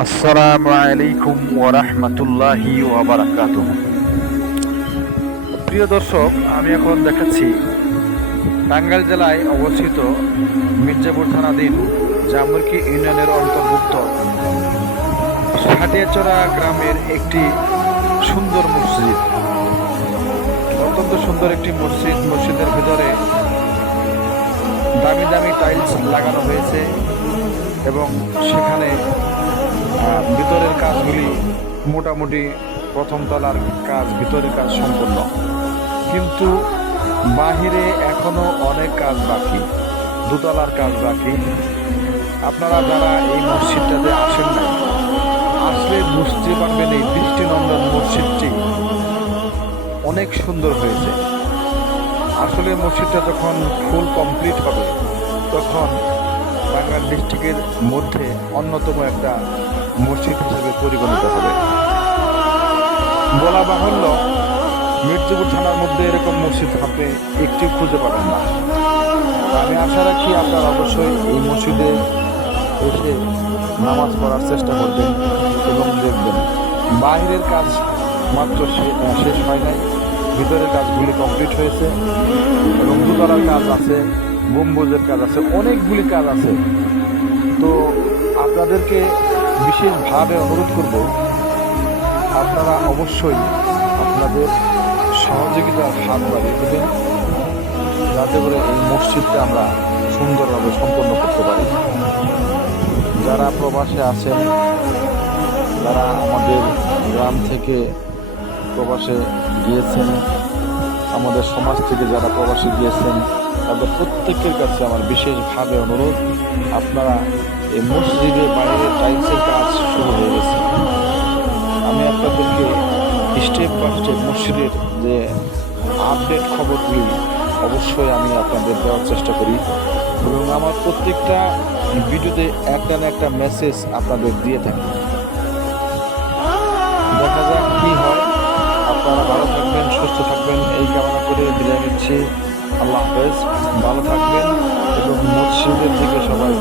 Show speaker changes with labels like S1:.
S1: আসসালামু আলাইকুম ওরহমতুল্লাহি ওবরাকাত প্রিয় দর্শক, আমি এখন দেখাচ্ছি টাঙ্গাইল জেলায় অবস্থিত মির্জাপুর থানাধীন জামুরকি ইউনিয়নের অন্তর্ভুক্ত সাটিয়াচড়া গ্রামের একটি সুন্দর মসজিদ। অত্যন্ত সুন্দর একটি মসজিদ। মসজিদের ভিতরে দামি দামি টাইলস লাগানো হয়েছে এবং সেখানে ভিতরের কাজগুলি মোটামুটি প্রথম তলার কাজ, ভিতরের কাজ সম্পূর্ণ। কিন্তু বাহিরে এখনও অনেক কাজ বাকি, দোতলার কাজ বাকি। আপনারা যারা এই মসজিদটাতে আসেন নাই, আসলে বুঝতে পারবেন এই দৃষ্টিনন্দন মসজিদটি অনেক সুন্দর হয়েছে। আসলে মসজিদটা যখন ফুল কমপ্লিট হবে, তখন টাঙ্গাইল ডিস্ট্রিক্টের মধ্যে অন্যতম একটা মসজিদ হিসেবে পরিগণিত হবে। বলা বাহুল্য মির্জাপুর থানার মধ্যে এরকম মসজিদ আপনি একটি খুঁজে পাবেন না। আমি আশা রাখি আপনারা অবশ্যই এই মসজিদে এসে নামাজ পড়ার চেষ্টা করবেন এবং দেখবেন বাইরের কাজ মাত্র শেষ হয় নাই, ভিতরের কাজগুলি কমপ্লিট হয়েছে এবং দুতলার কাজ আছে, গম্বুজের কাজ আছে, অনেকগুলি কাজ আছে। তো আপনাদেরকে বিশেষভাবে অনুরোধ করব, আপনারা অবশ্যই আপনাদের সহযোগিতার হাত বাড়িয়ে দেবেন, যাতে করে এই মসজিদটা আমরা সুন্দরভাবে সম্পন্ন করতে পারি। যারা প্রবাসে আছেন, যারা আমাদের গ্রাম থেকে প্রবাসে গিয়েছেন, আমাদের সমাজ থেকে যারা প্রবাসে গিয়েছেন, তাদের প্রত্যেকের কাছে আমার বিশেষভাবে অনুরোধ, আপনারা এই মসজিদের বাইরে টাইলসের কাজ শুরু হয়ে গেছে। আমি আপনাদেরকে স্টেপ বাই স্টেপ মসজিদের যে আপডেট খবরগুলি অবশ্যই আমি আপনাদের দেওয়ার চেষ্টা করি। এবং আমার প্রত্যেকটা ভিডিওতে একটা না একটা মেসেজ আপনাদের দিয়ে থাকি। দেখা যাক কি হয়। আপনারা ভালো থাকবেন, সুস্থ থাকবেন। এই কামনা করে বিদায় নিচ্ছি। আল্লাহ হাফেজ। ভালো থাকবেন এবং মসজিদের দিকে সবাই